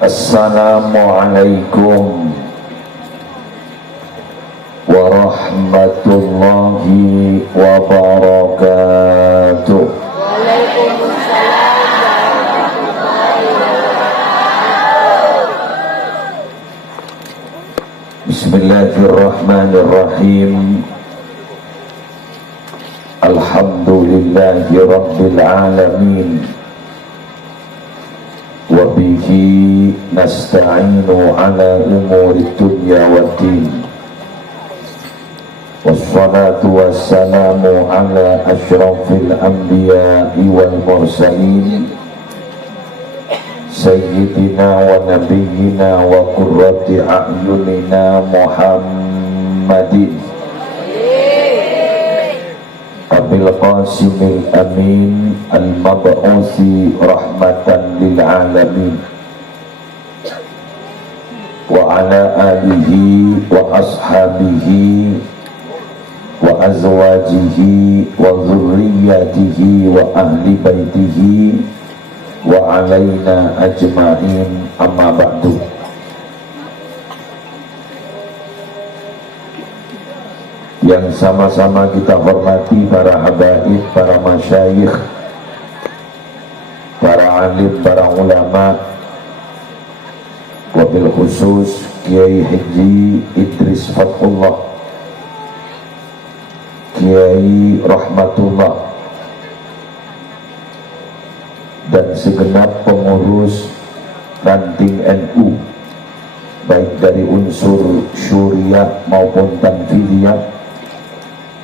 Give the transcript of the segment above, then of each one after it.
Assalamualaikum warahmatullahi wabarakatuh. Waalaikumsalam warahmatullahi wabarakatuh. Bismillahirrahmanirrahim. Alhamdulillahi rabbil alamin. Wa bihi nasta'inu ala umuri dunya waddin. Wassalatu wassalamu ala asyrafil anbiya'i wal mursalin Sayyidina wa nabiyyina wa qurrati a'yunina Muhammadin Abil Qasimil Amin Al-Mab'uthi rahmatan lil alamin wa ala alihi wa ashabihi wa azwajihi wa dhurriyyatihi wa ahli baitihi wa alaina ajma'in, amma ba'du. Yang sama-sama kita hormati para habaib, para masyayikh, para alim, para ulama, wabil khusus Kiai Haji Idris Fathullah, Kiai Rahmatullah, dan segenap pengurus ranting NU, baik dari unsur syuriah maupun tanfidiyah,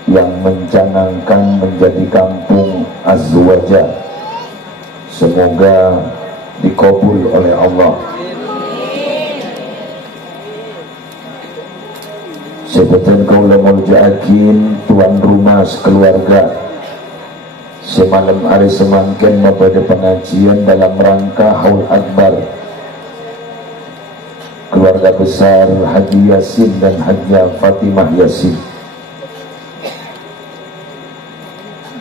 yang mencanangkan menjadi kampung azwaja. Semoga dikabul oleh Allah. Sebetulnya kaula mulja'akin tuan rumah sekeluarga, semalam hari semangkin pada pengajian dalam rangka Haul Akbar keluarga besar Haji Yasin dan Hajjah Fatimah Yasin.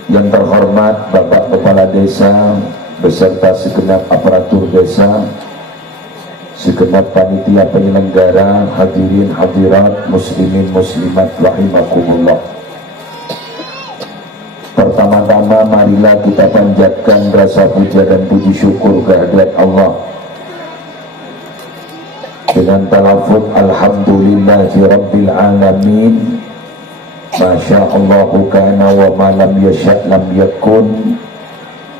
Yang terhormat Bapak Kepala Desa beserta segenap aparatur desa, segenap panitia penyelenggara, hadirin hadirat, muslimin muslimat rahimakumullah. Pertama-tama marilah kita panjatkan rasa puja dan puji syukur kehadirat Allah dengan talafut alhamdulillahi rabbil alamin. Masya Allahu kana wa ma lam yasha' lam yakun,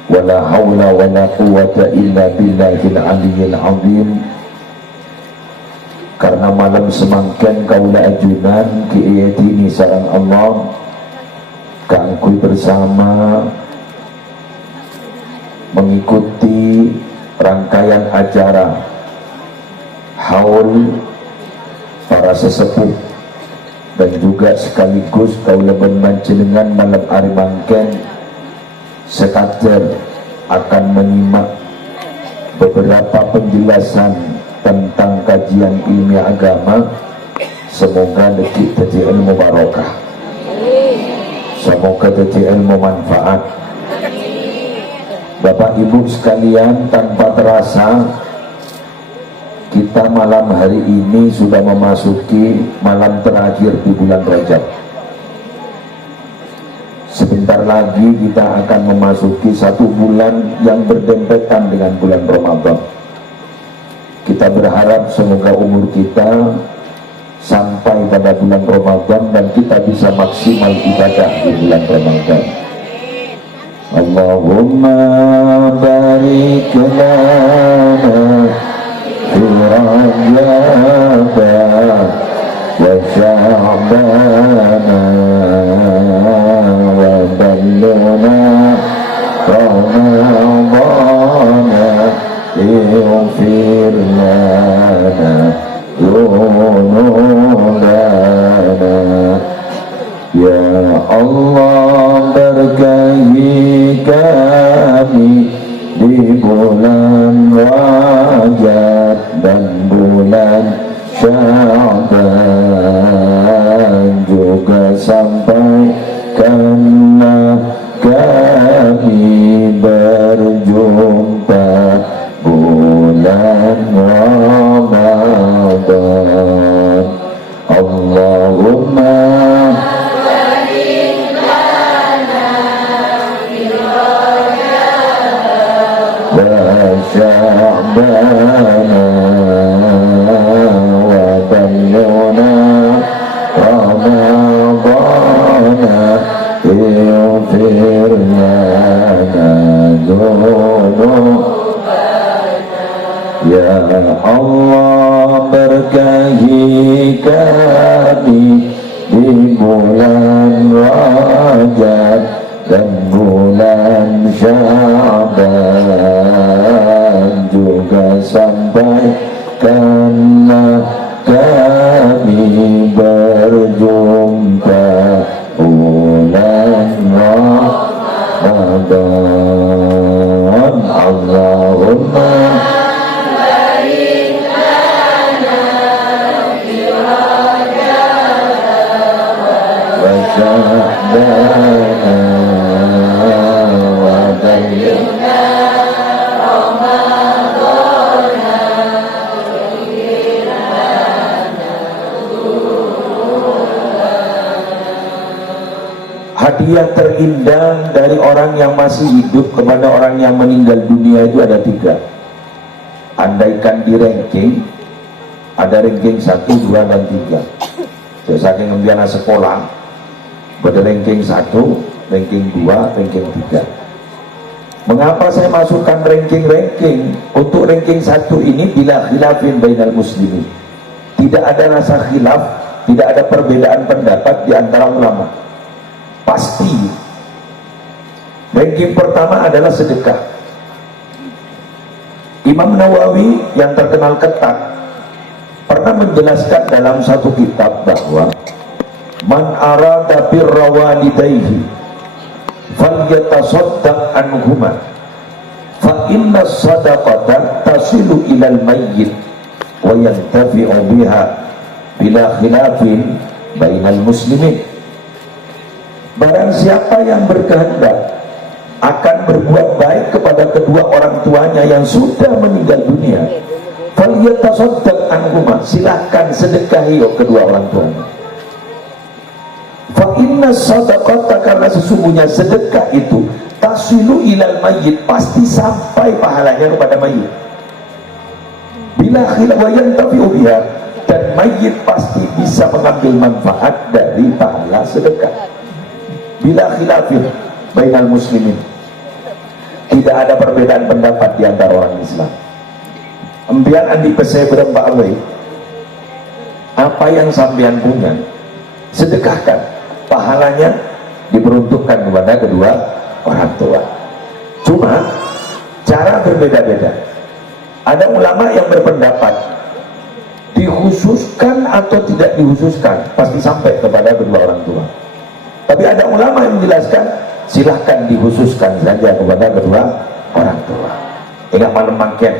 wa la hawla wa la quwwata illa billahil aliyyil azim. Karena malam semangkin kaula ajunan ki'iyatini sarang Allah kangkui bersama mengikuti rangkaian acara haul para sesepuh, dan juga sekaligus kaula bermancenengan malam hari mangken sekadar akan menyimak beberapa penjelasan tentang kajian ilmiah agama. Semoga detik jadi ilmu barokah, semoga jadi ilmu manfaat. Bapak Ibu sekalian, tanpa terasa kita malam hari ini sudah memasuki malam terakhir di bulan Rajab. Sebentar lagi kita akan memasuki satu bulan yang berdempetan dengan bulan Ramadan. Kita berharap semoga umur kita sampai pada bulan Ramadan dan kita bisa maksimal ibadah di bulan Ramadan. Allahumma barik lana Rajab wa Sya'bana wa balluna Ramadana ighfir lana dhunubana. Ya Allah, berkahi kami di bulan Rajab dan bulan Sya'ban, juga sampaikanlah kami berjumpa bulan شعبنا وبلغنا رمضان اغفر لنا ذنوبنا Ya Allah, berkahi kami di bulan Rajab dan bulan Sya'ban, juga sampaikanlah kami berjumpa bulan Ramadan. Allahumma hadiah terindah dari orang yang masih hidup kepada orang yang meninggal dunia itu ada 3. Andaikan di ranking, ada ranking 1, 2, dan 3. Jadi saking ngembiana sekolah, pada ranking 1, ranking 2, ranking 3. Mengapa saya masukkan ranking-ranking? Untuk ranking 1 ini bila khilafin bainal muslimin, tidak ada rasa khilaf, tidak ada perbedaan pendapat di antara ulama. Pasti ranking pertama adalah sedekah. Imam Nawawi yang terkenal ketat pernah menjelaskan dalam satu kitab bahwa man arada birra walidayhi falyatasaddaq anhuma fa inna sadaqata tasilu ilal mayyit wa yantafi'u biha bila khilafin bainal muslimin. Barang siapa yang berkehendak akan berbuat baik kepada kedua orang tuanya yang sudah meninggal dunia, falyatasaddaq anhuma, silahkan sedekahi kedua orang tuanya. Fa inna sadaqata, karena sesungguhnya sedekah itu tasilu ilal mayyit, pasti sampai pahalanya kepada mayyit. Bila khilaf wa yantafi'u biha, dan mayyit pasti bisa mengambil manfaat dari pahala sedekah. Bila khilafin bainal muslimin, tidak ada perbedaan pendapat di antara orang Islam. Embian andi pesai berembak away, apa yang sampean punya sedekahkan, pahalanya diperuntukkan kepada kedua orang tua. Cuma cara berbeda-beda. Ada ulama yang berpendapat dikhususkan atau tidak dikhususkan pasti sampai kepada kedua orang tua. Tapi ada ulama yang menjelaskan silahkan dikhususkan saja kepada kedua orang tua. Ingat malam mangken,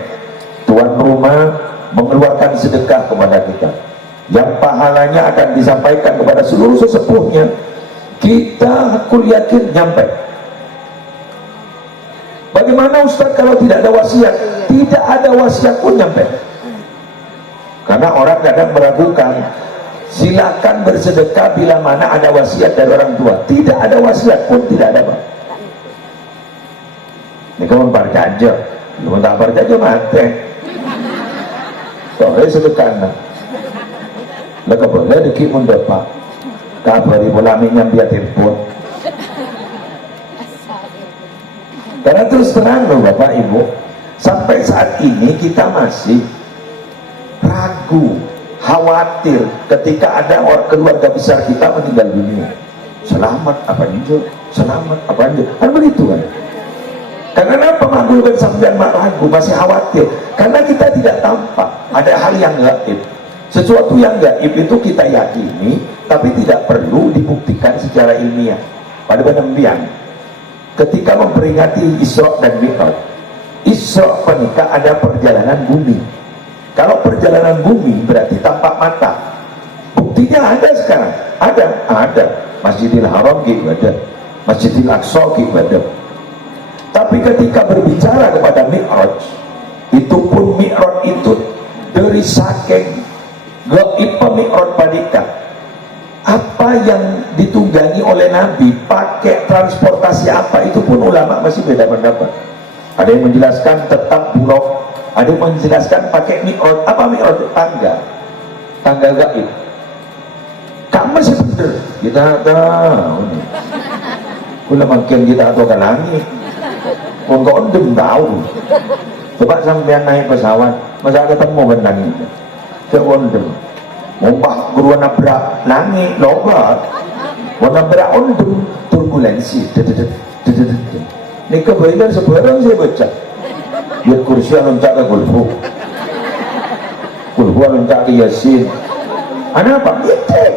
tuan rumah mengeluarkan sedekah kepada kita, yang pahalanya akan disampaikan kepada seluruh sesepuhnya. Kita aku yakin nyampe. Bagaimana Ustaz kalau tidak ada wasiat? Tidak ada wasiat pun nyampe. Karena orang kadang meragukan, silakan bersedekah bila mana ada wasiat dari orang tua. Tidak ada wasiat pun tidak ada, Pak. Ini kamu berjanji, kamu tak berjanji mati. Soalnya sedekah nak. Leka boleh dikit mendapat. Kabari bola minyak dia telepon. Karena terus terang loh Bapak Ibu, sampai saat ini kita masih ragu, khawatir ketika ada orang keluarga besar kita meninggal dunia. Selamat apa aja, selamat apa aja, kan begitu kan? Karena pengambilan sampean ragu, masih khawatir, karena kita tidak tampak ada hal yang gaib. Sesuatu yang gaib itu kita yakini, tapi tidak perlu dibuktikan secara ilmiah. Pada penampian, ketika memperingati Isra dan Mi'raj, Isra menikah ada perjalanan bumi. Kalau perjalanan bumi berarti tampak mata. Buktinya ada sekarang, ada. Masjidil Haram gitu ada, Masjidil Aqsa gitu ada. Tapi ketika berbicara kepada Mi'raj, itu pun Mi'raj itu dari saking gaib Mi'raj padika. Apa yang ditunggangi oleh Nabi, pakai transportasi apa, itu pun ulama masih beda pendapat. Ada yang menjelaskan tetap buruk Ada yang menjelaskan pakai mi'od. Apa mi'od? Tangga gaib. Kamu sih bener, kita tahu. Kula makin kita tahu ke langit. Kok ondem tahu. Coba sampean naik pesawat, masa ketemu kan langit. Ke ondem. Mumpah guru nabrak langit, lobat. Nabrak ondem, turbulensi. Ini kebaikan sebarang saya baca. Biar kursi loncat ke kulhu. Kulhu loncat ke yasin. Ada apa? Ngetek.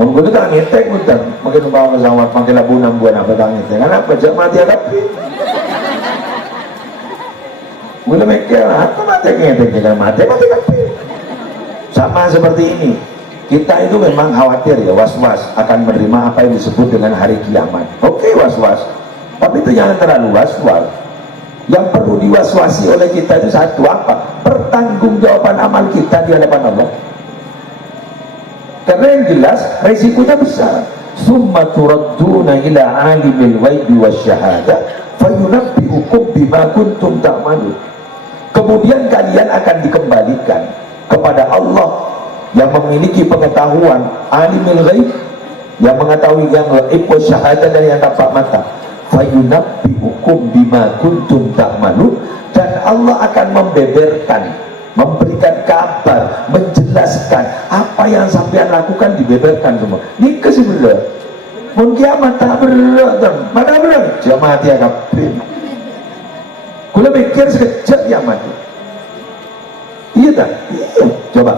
Mungkin tak ngetek bukan. Makin bawa pesawat, makin labu 6 bulan apa tak ngetek. Kenapa? Jangan mati hadapi. Mula mikir, apa mati ngetek? Jangan mati hadapi. Sama seperti ini. Kita itu memang khawatir ya, was-was akan menerima apa yang disebut dengan hari kiamat. Oke, was-was. Tapi itu jangan terlalu was-was. Yang perlu diwaswasi oleh kita itu satu apa? Pertanggungjawaban amal kita di hadapan Allah. Karena yang jelas resikonya besar. Summa turadduna ila alimil ghaibi wasyahadah fayunabbi'ukum bima kuntum ta'malun. Kemudian kalian akan dikembalikan kepada Allah yang memiliki pengetahuan alimul ghaib, yang mengetahui yang ghaib wasyahadah dan yang tampak mata. Fayunabbi'ukum bima kuntum ta'malun, dan Allah akan membeberkan, memberikan kabar, menjelaskan apa yang sampean lakukan, dibeberkan semua. Ini kesimpulan. Mun kiamat tak berat, mana berat? Jamaah dia kabeh. Kula mikir sekejap kiamat. Iya tak? Iya. Coba.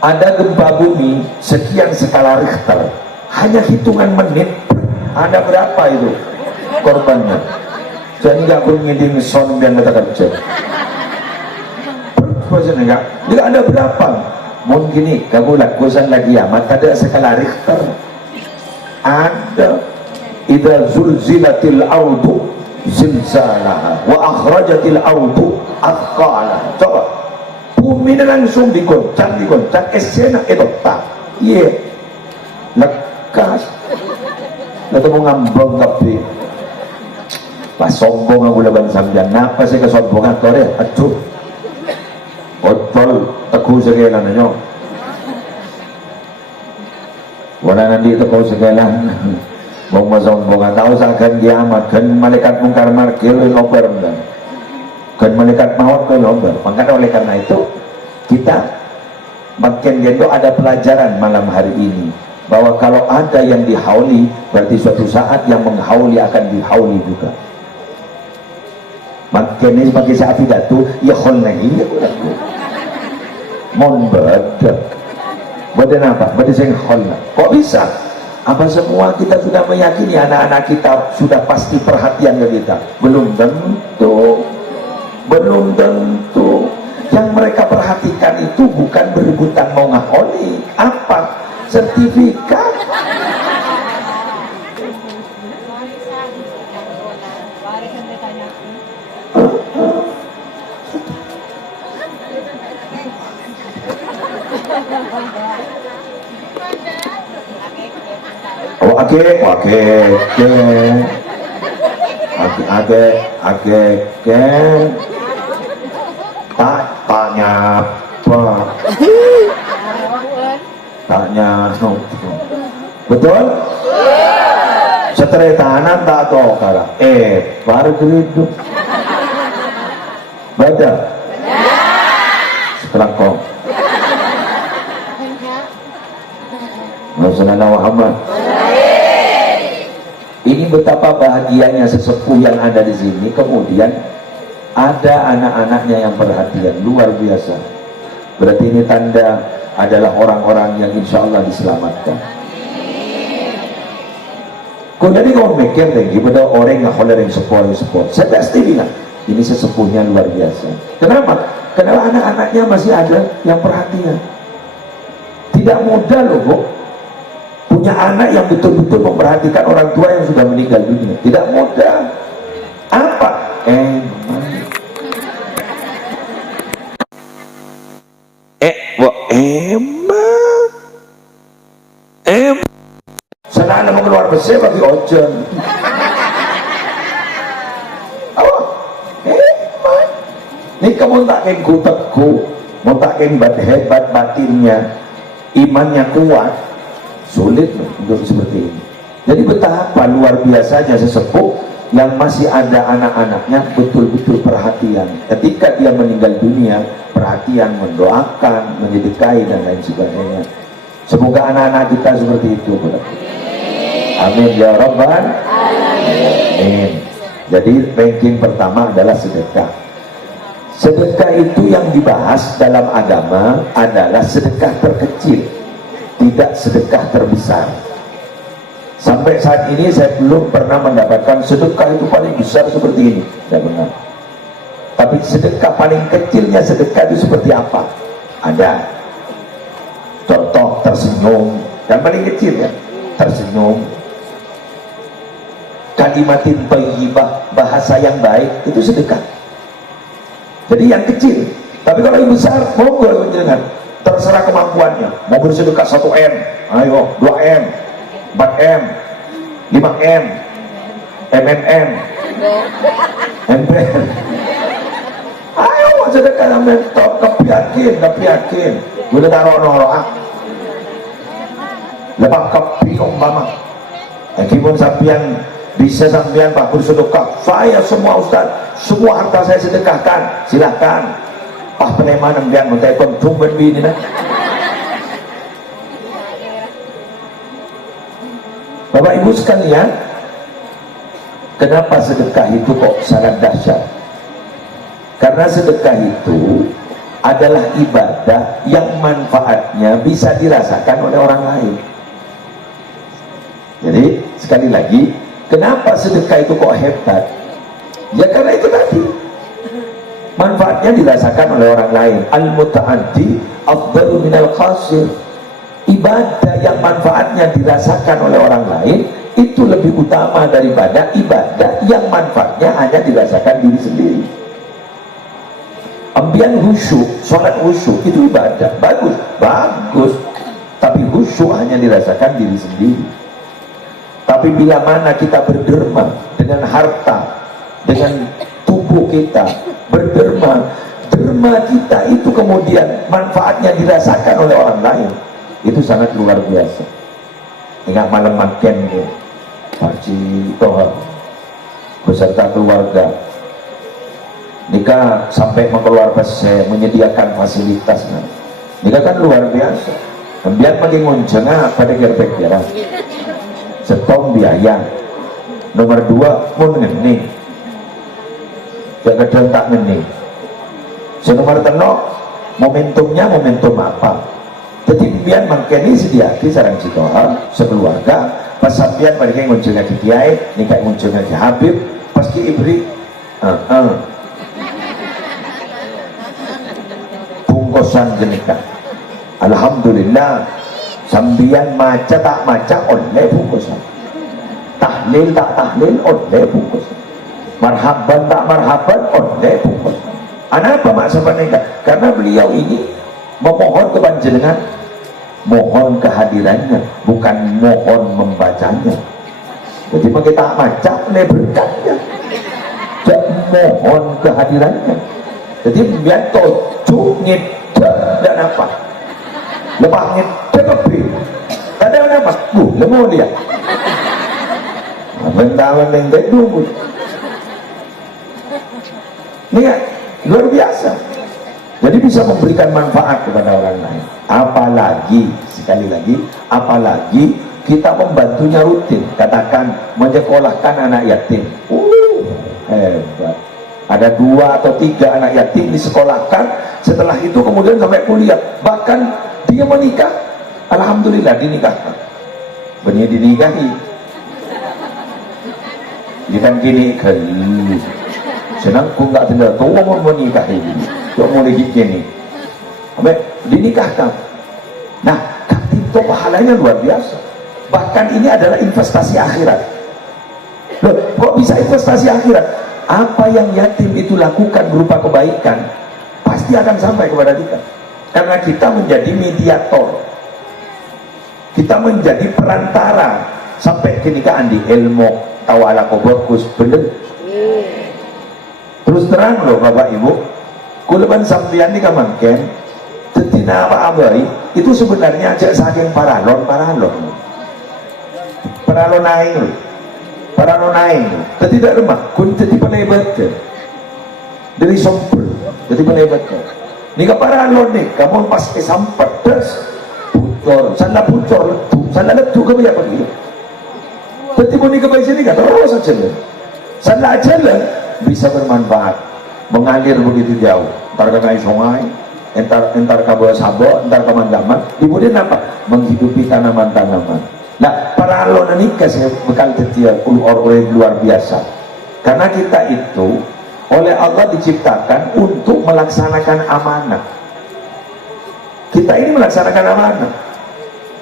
Ada gempa bumi sekian skala Richter, hanya hitungan menit. Ada berapa itu korbannya? Jadi nggak perlu ngiding son yang kita kerja. Tidak ada berapa. Mungkin ini kamu lakukan lagi amat ada skala Richter. Ada. Idza zulzilatil ardu zilzalaha wa akhrajatil ardu athqalaha. Coba. Bumi langsung diguncang esena itu tak. Iya. Lekas. Ketemu ngambang tapi pas sombong aku laban sampeyan. Napa sih kesombongan tore? Aduh. Botol teguh segelan nyo. Wala nanti teguh segelan. Mau sombongan tahu sakan kiamat kan malaikat mungkar nakir lobar dan kan malaikat maut ke lobar. Maka oleh karena itu kita makin gitu ada pelajaran malam hari ini. Bahwa kalau ada yang dihauli, berarti suatu saat yang menghauli akan dihauli juga. Makanya sebagai saat pidato, ya kholnahi ya aku. Mon badak. Badan apa? Badan saya kholna. Kok bisa? Apa semua kita sudah meyakini anak-anak kita sudah pasti perhatian ke kita? Belum tentu. Belum tentu. Yang mereka perhatikan itu bukan berebutan mau ngaholi. Apa? Sertifikat. Oh, tak tanya apa? Tanya betul? Setelah tahanan tak tahu kalah. Baru hidup. Baca. Setelah kau. Rasulullah Muhammad. Ini betapa bahagianya sesepuh yang ada di sini. Kemudian ada anak-anaknya yang perhatian luar biasa. Berarti ini tanda adalah orang-orang yang insya Allah diselamatkan. Kau jadi kau mikir lagi pada orang yang holer yang sepoi. Saya pasti bilang ini sesepuhnya luar biasa. Kenapa? Karena anak-anaknya masih ada yang perhatian. Tidak mudah loh, Bu, punya anak yang betul-betul memperhatikan orang tua yang sudah meninggal dunia. Tidak mudah. Apa? Senang mau keluar bersih bagi ojen. Ini kamu takin kutekku, mau takin hebat batinnya, imannya kuat, sulit loh untuk seperti ini. Jadi betapa luar biasanya sesepuh yang masih ada anak-anaknya betul-betul perhatian. Ketika dia meninggal dunia, perhatian, mendoakan, menyedekahi dan lain sebagainya. Semoga anak-anak kita seperti itu. Amin ya Rabbal Alamin. Jadi ranking pertama adalah sedekah. Sedekah itu yang dibahas dalam agama adalah sedekah terkecil, tidak sedekah terbesar. Sampai saat ini saya belum pernah mendapatkan sedekah itu paling besar seperti ini, tidak benar. Tapi sedekah paling kecilnya sedekah itu seperti apa? Ada. Contoh tersenyum, yang paling kecil ya, tersenyum. Kalimatin thayyibah, bahasa yang baik, itu sedekah. Jadi yang kecil. Tapi kalau yang besar, monggo jangan. Terserah kemampuannya. Mau bersedekah 1M, ayo 2M, 4M, 5M, MNM, MPN. Ayo sedekah sampai kepiakin. Boleh taruh noroak. Lepas kepi umpama. Ekipun sampian bisa sampian Pak bersedekah. Saya semua Ustaz, semua harta saya sedekahkan. Silahkan. Peneman yang mentai kontum ini nah. Bapak Ibu sekalian, kenapa sedekah itu kok sangat dahsyat? Karena sedekah itu adalah ibadah yang manfaatnya bisa dirasakan oleh orang lain. Jadi sekali lagi, kenapa sedekah itu kok hebat? Ya karena itu tadi, manfaatnya dirasakan oleh orang lain. Al-muta'addi afdalu minal qasir. Ibadah yang manfaatnya dirasakan oleh orang lain itu lebih utama daripada ibadah yang manfaatnya hanya dirasakan diri sendiri. Ambian khusyuk, sholat khusyuk itu ibadah, bagus, tapi khusyuk hanya dirasakan diri sendiri. Tapi bila mana kita berderma dengan harta, dengan tubuh kita, berderma kita itu kemudian manfaatnya dirasakan oleh orang lain, itu sangat luar biasa. Ingat malam makan Pak Toha beserta keluarga nikah sampai mengeluar pesek, menyediakan fasilitas. Nikah kan luar biasa. Kemudian bagi ngoncengah pada kira-kira setong biaya. Nomor 2 mau ngening, yang kedua tak ngening. Nomor 3 momentumnya momentum apa? Jadi biar mangkeni sediaki sarang citoha sekeluarga pasampian pada yang ngoncengnya di kiai, nikah ngoncengnya di Habib, pasti ibri bungkusan jenikah. Alhamdulillah sambian maca tak maca oleh bungkusan, tahlil tak tahlil oleh bungkusan, marhaban tak marhaban oleh bungkusan. Apa maksud nikah? Karena beliau ini memohon ke panjenengan, mohon kehadirannya, bukan mohon membacanya. Jadi kita baca berkatnya, mohon kehadirannya. Jadi biar tojuk ngedek dan apa, lepas ngedek lebih kadang apa, lemu dia bentangan yang baik dulu. Ini ya, luar biasa. Jadi bisa memberikan manfaat kepada orang lain. Apalagi, sekali lagi, apalagi kita membantunya rutin. Katakan menyekolahkan anak yatim. Hebat. Ada 2 atau 3 anak yatim disekolahkan. Setelah itu kemudian sampai kuliah. Bahkan dia menikah. Alhamdulillah dinikahkan. Benih dinikahi. Dia kan gini kali. Senang ku nggak tinggal tua mau menikahi ini. Kok mau begini, sampai dinikahkan. Nah, itu pahalanya luar biasa. Bahkan ini adalah investasi akhirat. Loh, kok bisa investasi akhirat? Apa yang yatim itu lakukan berupa kebaikan pasti akan sampai kepada kita. Karena kita menjadi mediator, kita menjadi perantara sampai kenikahan di ilmu tawala kobokus bener. Terus terang loh Bapak Ibu, Kuleban sampeyan ni kamangken tetina apa abai itu sebenarnya ajak saking paralon naing tidak remah kun teti pelebat dari sompel jadi pelebat ni ka paralon ni kamu pas sampai das putor sana letu ke apa gitu teti pun ni ke sini kan terus saja sana jalan bisa bermanfaat mengalir begitu jauh entar ke sungai entar ke bawah sabok entar ke mandaman kemudian apa menghidupi tanaman-tanaman. Nah paralon ini kasih bekal tetia orang luar biasa karena kita itu oleh Allah diciptakan untuk melaksanakan amanah. Kita ini melaksanakan amanah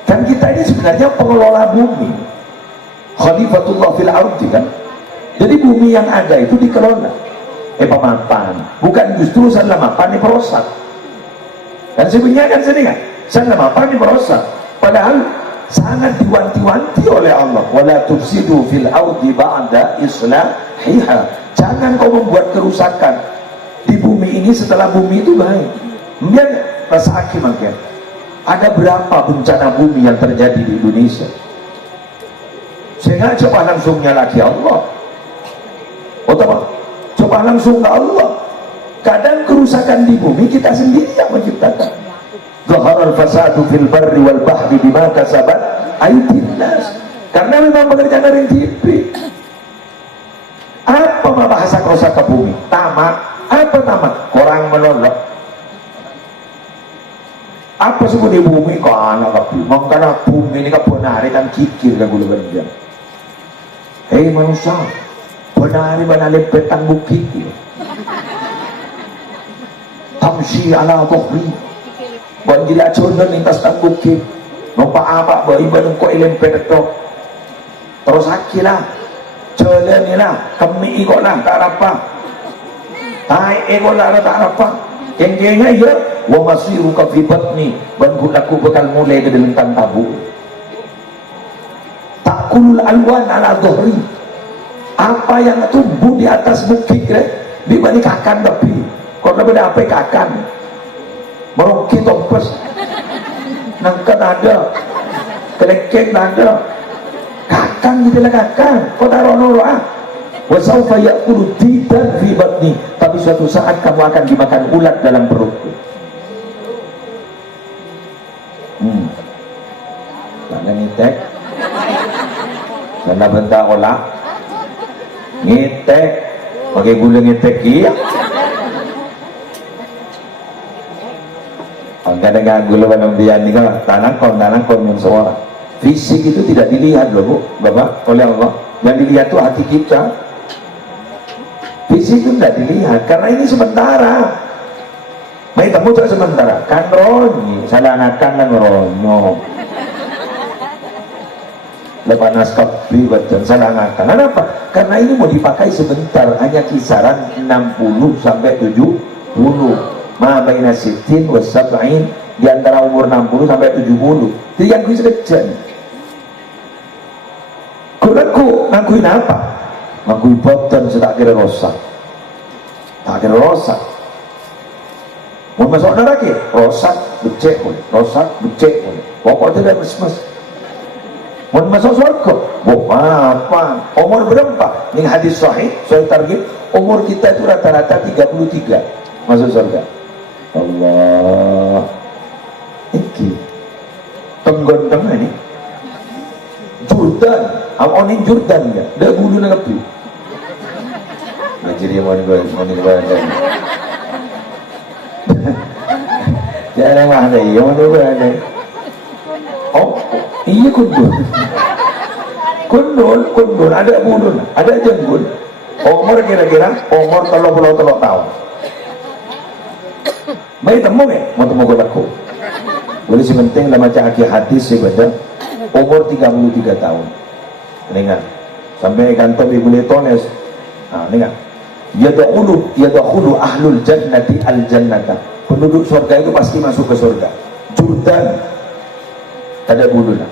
dan kita ini sebenarnya pengelola bumi, khalifatullah fil ardi kan. Jadi bumi yang ada itu dikelola pemapan, bukan justru salah mapan perosak. Dan sebenarnya kan sini kan salah mapan perosak, padahal sangat diwanti-wanti oleh Allah, wala tufsidu fil ardi ba'da islahiha. Jangan kau membuat kerusakan di bumi ini setelah bumi itu baik. Kemudian rasa hakim makin ada berapa bencana bumi yang terjadi di Indonesia, sehingga coba langsungnya lagi Allah. Coba langsung ke Allah. Kadang kerusakan di bumi kita sendiri yang menciptakan. Zaharal fasadu fil barri wal bahri bima kasabat aydin nas. Karena memang pekerjaan dari TV. Apa bahasa kosa ke bumi? Tamak. Apa tamak? Orang menolak. Apa sebut di bumi kok anak kapi? Makanya bumi ini kebenari kan kikir ke gula bandian. Hei manusia, benari banale petang bukit. Tamsi ala kohri. Banjila jodoh lintas tang bukit. Nampak apa bayi banung ko ilempet to. Terus akilah. Jalan ni lah, kami ikut lah tak apa. Hai ikut lah tak apa. Keng-kengnya ya, wa masiru ka fi batni, bangun aku bakal mulai ke dalam tabu. Takul alwan ala dhuhri. Apa yang tumbuh di atas bukit di balik kakan tapi. Kau beda apa kakan? Meroki tompes. Nangkat ada. Kelekek ada. Kakan gitu lah kakan. Kau taruh nolak. Wasaufa ya'kulu didan fi batni. Tapi suatu saat kamu akan dimakan ulat dalam perutku. Mana ngitek? Mana bentak olah? Ngitek. Pakai gula ngitek iya. Kadang-kadang gula banam bian ni kan tanang kon yang suara. Fisik itu tidak dilihat loh bu, bapak oleh Allah. Yang dilihat itu hati kita. Fisik itu tidak dilihat karena ini sementara. Baik kamu cak sementara. Kan ronyi, salah nakan dan ronyo. Lepas naskapi badan salah ngakan. Kenapa? Karena ini mau dipakai sebentar, hanya kisaran 60 sampai 70. Ma baina sittin wa sab'in, di antara umur 60 sampai 70. Jadi yang gue sekejap. Kurangku ngakuin apa? Ngakuin badan setak kira rosak. Tak kira rosak. Mau masuk neraka, rosak, becek pun, rosak, becek pun. Pokoknya tidak mes-mes. Mau masuk surga, apa? Umur berapa? Ini hadis sahih, sahih targhib. Umur kita itu rata-rata 33 masuk surga. Allah, iki tenggon tengah ni Jordan, awak ni Jordan ya, dah bulu nak api. Jadi dia mau ni berada. Jangan mana dia mau ni berada. Oh, iya kundul, ada bulu, ada jenggot. Umur kira-kira umur 30 tahun. Baik temu ke? Mau temu ke aku. Boleh sementing dalam macam hadis sebaca umur 33 tahun. Dengar. Sampai kantor ibu boleh tones. Dengar. Yadkhulu ahlul jannati al jannata. Penduduk surga itu pasti masuk ke surga. Jordan ada bulu lah.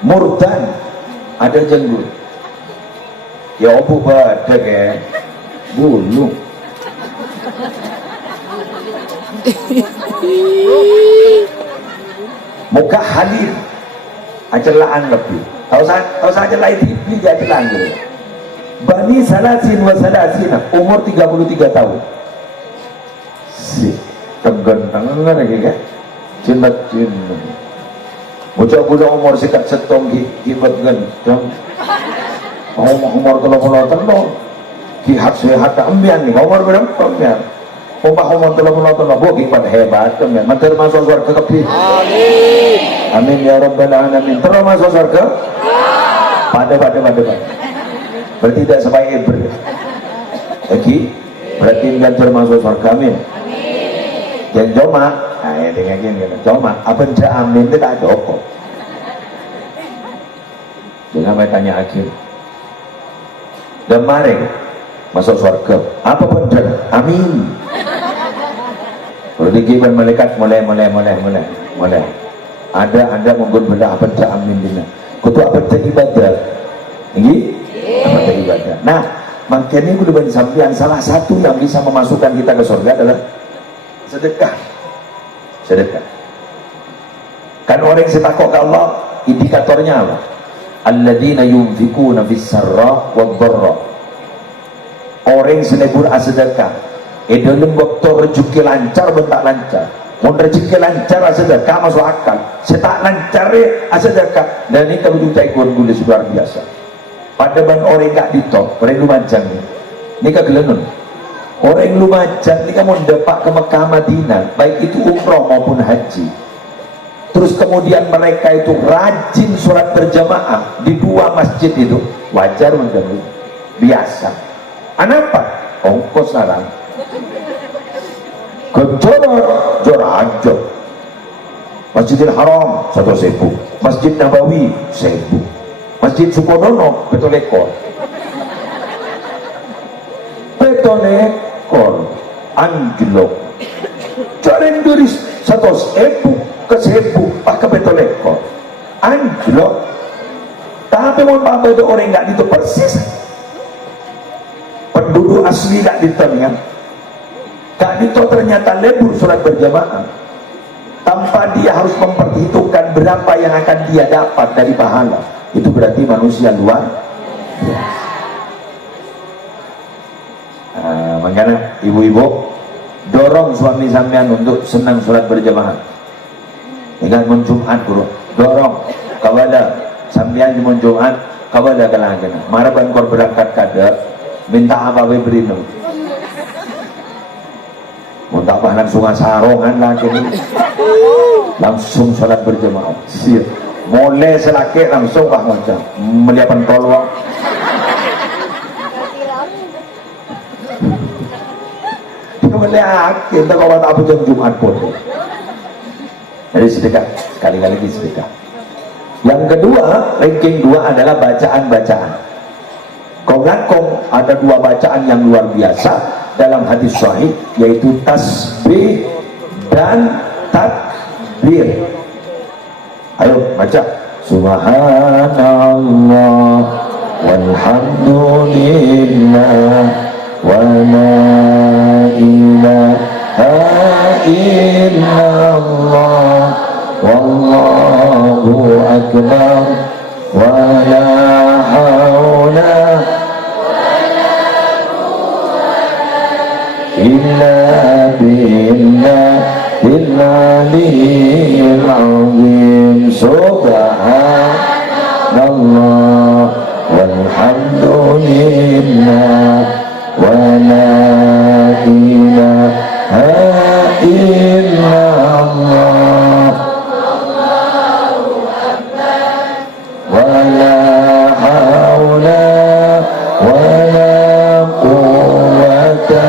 Murdan ada jenggot. Ya opo pada ke bulu. Muka hadir ajalaan lebih. Tahu saja lah itu dia ajalaan gitu. Bani Salasin wa Salasina, umur 33 tahun. Si tegantang lagi kan? Cinta. Bocah-bocah umur sekat setong kibat ganteng. Umur 30 tahun. Kihat sehat ambian nih, umur berapa ambian? Umur 30 tahun, kibat hebat ambian. Mantar masuk surga kepi. Amin. Amin ya rabbal alamin. Terus masuk surga? Pada. Berarti tidak sebaik Ibrahim. Lagi, berarti belajar masuk surga. Amin. Yang joma, nah dengan gini, joma. Apa tidak amin itu tak cukup. Jangan saya tanya akhir. Dan mari masuk surga. Apa benar? Amin. Kalau dikiban malaikat mulai. Ada mungkin benda apa tidak amin dina. Kutu apa tidak ibadah. Ini apa tidak ibadah. Nah, makanya kudu bani sampean salah satu yang bisa memasukkan kita ke surga adalah sedekah. Kan orang yang setakwa ke Allah, indikatornya apa? Alladzina yunfikuna fis sarra wad dharra. Orang senebur sedekah. Dalam waktu rezeki lancar bentak lancar. Mun rezeki lancar sedekah masuk akal. Setak lancar sedekah. Dan ini kalau kita ikut gulis luar biasa. Pada ban orang gak ditop, orang lumajang ini kegelenan. Orang lumajang ini kamu mendepak ke Mekah Madinah, baik itu umroh maupun haji. Terus kemudian mereka itu rajin sholat berjamaah di dua masjid itu, wajar mengganggu, biasa. Kenapa? Ongkos sarang. Jor aja. Masjidil Haram 1.000, Masjid Nabawi 1.000, Masjid Sukodono betul ekor anjlok. Cari dari 100.000 ke 1.000 pakai betul ekor anjlok. Tapi mohon maaf itu orang nggak itu persis. Penduduk asli nggak ditanya. Kak Dito ternyata lebur sholat berjamaah tanpa dia harus memperhitungkan berapa yang akan dia dapat dari pahala. Itu berarti manusia luar biasa. Makanya ibu-ibu dorong suami sampean untuk senang sholat berjamaah dengan menjumat guru, dorong kawala sampean di menjumat kawala kalahkan maraban kor berangkat kada minta apa beri no. Muntah pahanan sungai sarongan lagi nih. Langsung sholat berjamaah. Siap. Mulai selaki langsung pak macam melihatkan tolong. Melihat kita kalau tak jam Jumat pun. Jadi sedekah sekali lagi sedekah. Yang kedua, ranking 2 adalah bacaan-bacaan. Kongakong ada 2 bacaan yang luar biasa dalam hadis sahih, yaitu tasbih dan takbir. Ayo baca subhanallah walhamdulillah wa la ilaha illallah wallahu akbar wa la hawla illa billahil aliyyil azim. Subhanallah walhamdulillah wa la ilaha illallah wa la hawla wa la quwwata.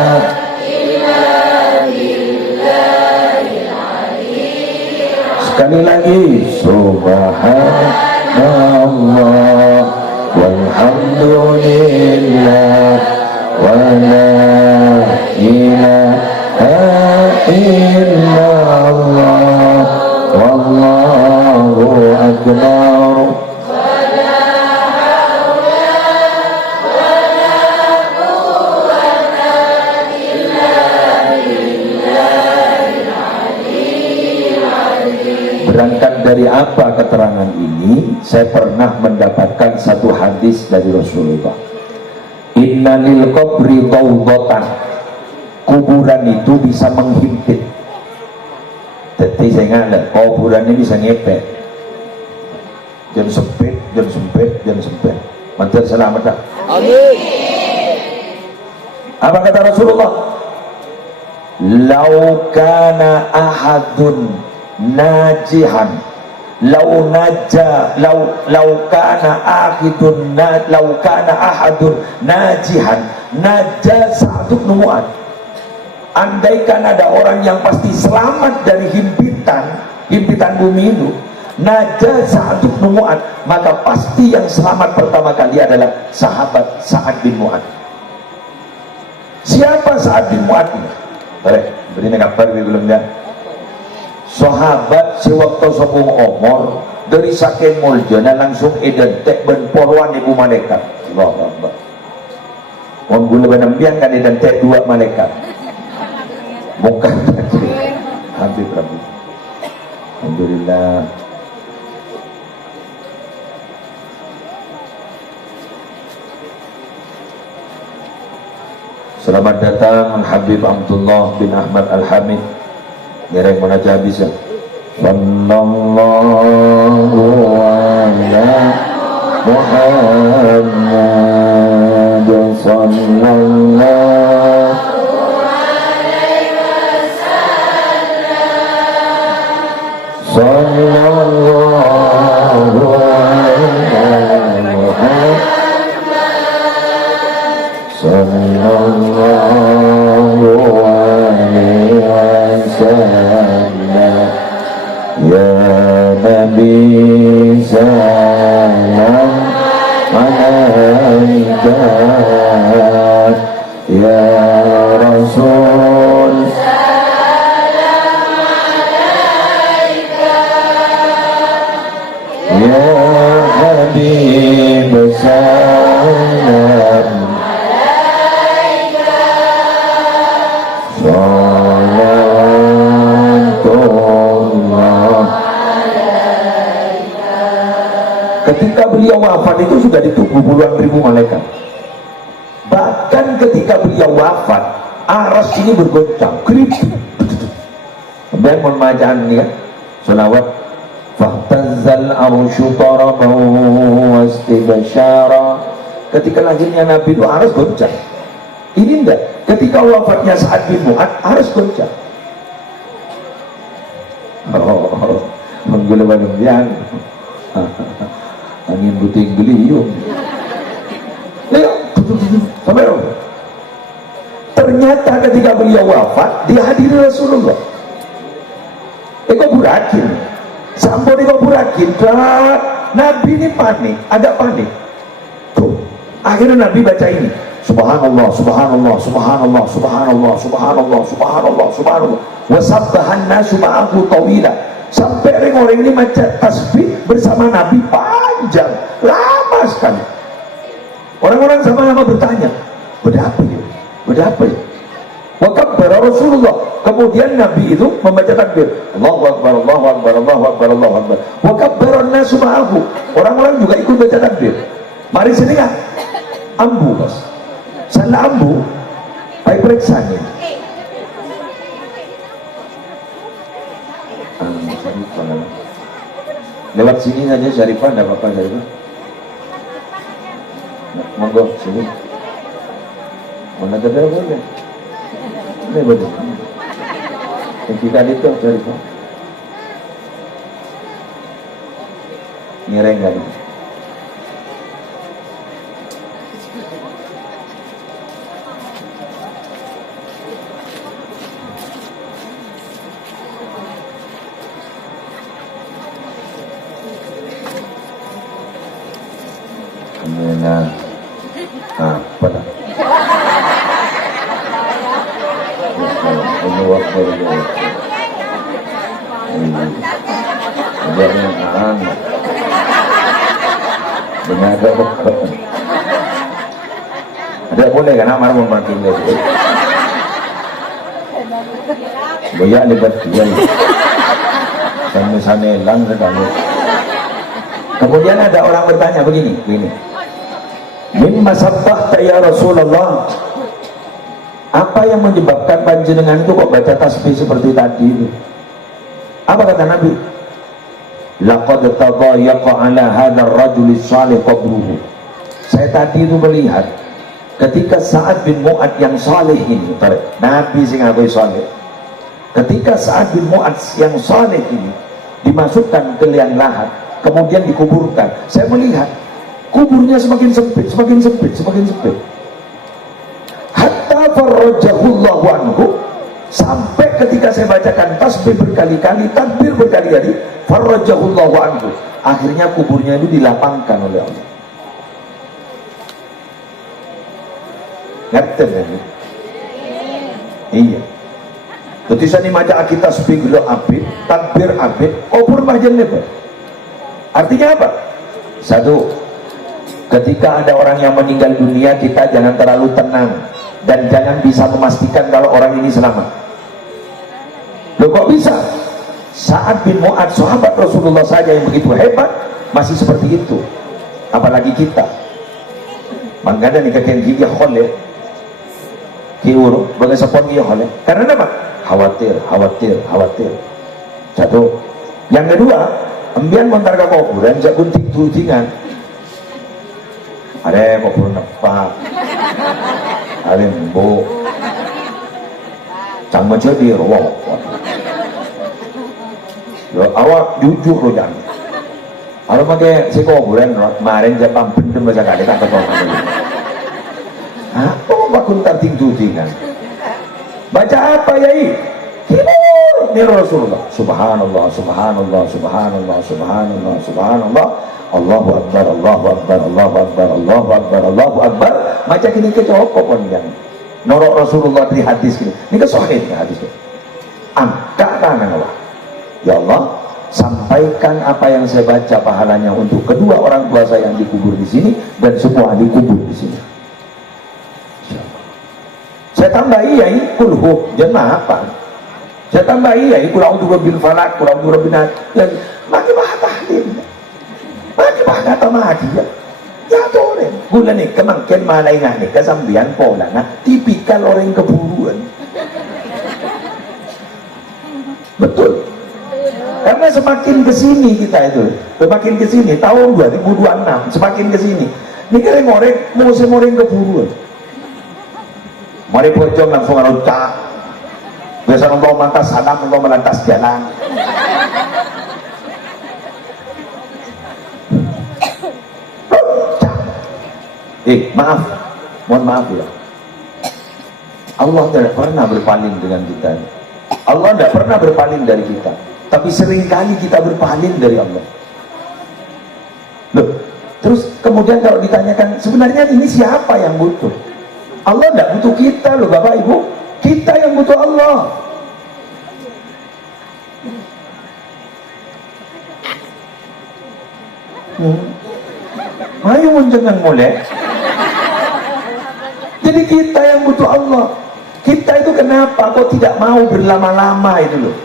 Sekali lagi subhanallah walhamdulillah wa la ilaha illallah wallahu akbar. Dari apa keterangan ini? Saya pernah mendapatkan satu hadis dari Rasulullah. Inna lil qabri dawdatan. Kuburan itu bisa menghimpit. Jadi saya ngalah, kuburan ini bisa ngepet. Jam sempit, jam sempit, jam sempit. Mantan selamat tak? Amin. Apa kata Rasulullah? Lau kana ahadun najihan, lau kana ahadun najihan, naja Sa'd bin Mu'adz. Andaikan ada orang yang pasti selamat dari himpitan bumi itu, naja Sa'd bin Mu'adz, maka pasti yang selamat pertama kali adalah sahabat Sa'ad bin Mu'adz. Siapa Sa'ad bin Mu'adz ini? Beri kabar belum ya? Sahabat sewaktu sopung omor dari saking muljana langsung identik ben porwan ibu malaikat. Allahu Akbar. Wong gula benempian kan identik dua malaikat. Muka Habib Rabbi. Alhamdulillah. Selamat datang Habib Abdullah bin Ahmad Al-Hamid. Ngereng mana habis ya. Sallallahu ala Muhammad sallallahu alaihi wasallam. Sallallahu ala Muhammad sallallahu alaihi wasallam. Ya Nabi salam alaika, ya Rasul salam alaika, ya Habib salam alaika. Ketika beliau wafat itu sudah ditunggu puluhan ribu malaikat. Bahkan ketika beliau wafat, aras ini bergoncang. Kemudian mohon bacaan ini kan, salawat. Fahtazzal arsyu tarabahu wastibsyara. Ketika lahirnya Nabi itu aras goncang. Ini enggak. Ketika wafatnya Sa'ad bin Mu'adz, aras goncang. Menggeleban-geleban. Angin puting beliung. Sampai ternyata ketika beliau wafat dihadiri Rasulullah. Eko burakin, sampai eko burakin. Nabi ini panik, agak panik. Tuh, akhirnya Nabi baca ini. Subhanallah, subhanallah, subhanallah, subhanallah, subhanallah, subhanallah, subhanallah. Wasabbahan nasu ma'ahu tawila. Sampai orang ini baca tasbih bersama Nabi panjang, lama sekali. Orang-orang sama-sama bertanya, berapa ya? Berapa ya? Wa kabbara Rasulullah. Kemudian Nabi itu membaca takbir. Allahu Akbar, Allahu Akbar, Allahu Akbar, Allahu Akbar. Wa kabbara an-nasu ma'ahu. Orang-orang juga ikut baca takbir. Mari sini kan. Ambu, Bos. Salah ambu. Baik periksanya. Lewat sini saja Syarifah, tidak apa-apa Syarifah. Nah, monggo sini. Mana tadi boleh? Ini boleh. Yang kita itu Syarifah. Ngereng kali. Nah, apa dah? Ini waktu ini. Jangan benar ada boleh kan amar memakai ini. Banyak lebat dia. dan misalnya sekali. Kemudian ada orang bertanya begini, mimma sabbahta ya Rasulullah, apa yang menyebabkan panjenengan itu kok baca tasbih seperti tadi itu? Apa kata Nabi? Laqad tadayaqa ala hadzal rajul salih qabruhu. Saya tadi itu melihat ketika Sa'ad bin Mu'adz yang saleh ini, Nabi sing aku saleh. Ketika Sa'ad bin Mu'adz yang saleh ini dimasukkan ke liang lahat, kemudian dikuburkan, saya melihat kuburnya semakin sempit, semakin sempit, semakin sempit. Hatta farrajahullahu anhu, sampai ketika saya bacakan tasbih berkali-kali, takbir berkali-kali, farrajahullahu anhu, akhirnya kuburnya itu dilapangkan oleh Allah. Ngerti kan? Iya. Ketika saya maca kita tasbih gelo abid, takbir abid, kubur bagian lebar. Artinya apa? Satu, ketika ada orang yang meninggal dunia, kita jangan terlalu tenang dan jangan bisa memastikan kalau orang ini selamat. Loh kok bisa? Sa'ad bin Mu'adz, sahabat Rasulullah saja yang begitu hebat, masih seperti itu, apalagi kita. Makanya nih kakek gigi kholeh kiur bagai sepon gigi kholeh. Karena apa? Khawatir. Satu. Yang kedua, ambian montar ke kuburan jak gunting-guntingan. Ada kubur nepak, ada mbok, sama jadi rawat. Lo awak jujur lo jangan. Kalau pakai si kuburan kemarin jepang bendem baca kali tak ketemu. Apa bakun gunting-guntingan? Baca apa yai? Ini Rasulullah. Subhanallah, subhanallah, subhanallah, subhanallah, subhanallah. Allahu Akbar, Allahu Akbar, Allahu Akbar, Allahu Akbar, Allahu Akbar. Macam ini kecoh pun yang norok Rasulullah di hadis ini. Ini kesohid hadisnya. Angkat tangan Allah. Ya Allah, sampaikan apa yang saya baca pahalanya untuk kedua orang tua saya yang dikubur di sini dan semua dikubur di sini. Saya tambahi ya kulhu jannah apa? Saya tambahi ya kurang dua bil falak, kurang dua binat. Yang makin bah tahlil, makin bah kata mati ya. Ya tore, gula nih kemangkin malay nga nih kasambian pola na tipikal orang keburuan. Betul. Karena semakin kesini kita itu, semakin kesini tahun 2026, semakin kesini. Ini kira ngorek, musim orang keburuan. Mari pocong langsung ngerucak. Biasa nonton mantas sadam, nonton melantas jalan. Maaf, mohon maaf ya. Allah tidak pernah berpaling dengan kita. Allah tidak pernah berpaling dari kita. Tapi seringkali kita berpaling dari Allah. Loh, terus kemudian kalau ditanyakan sebenarnya ini siapa yang butuh? Allah tidak butuh kita loh Bapak Ibu. Kita yang butuh Allah. Ayo menjengang mulai. Jadi kita yang butuh Allah. Kita itu kenapa kok tidak mau berlama-lama itu loh.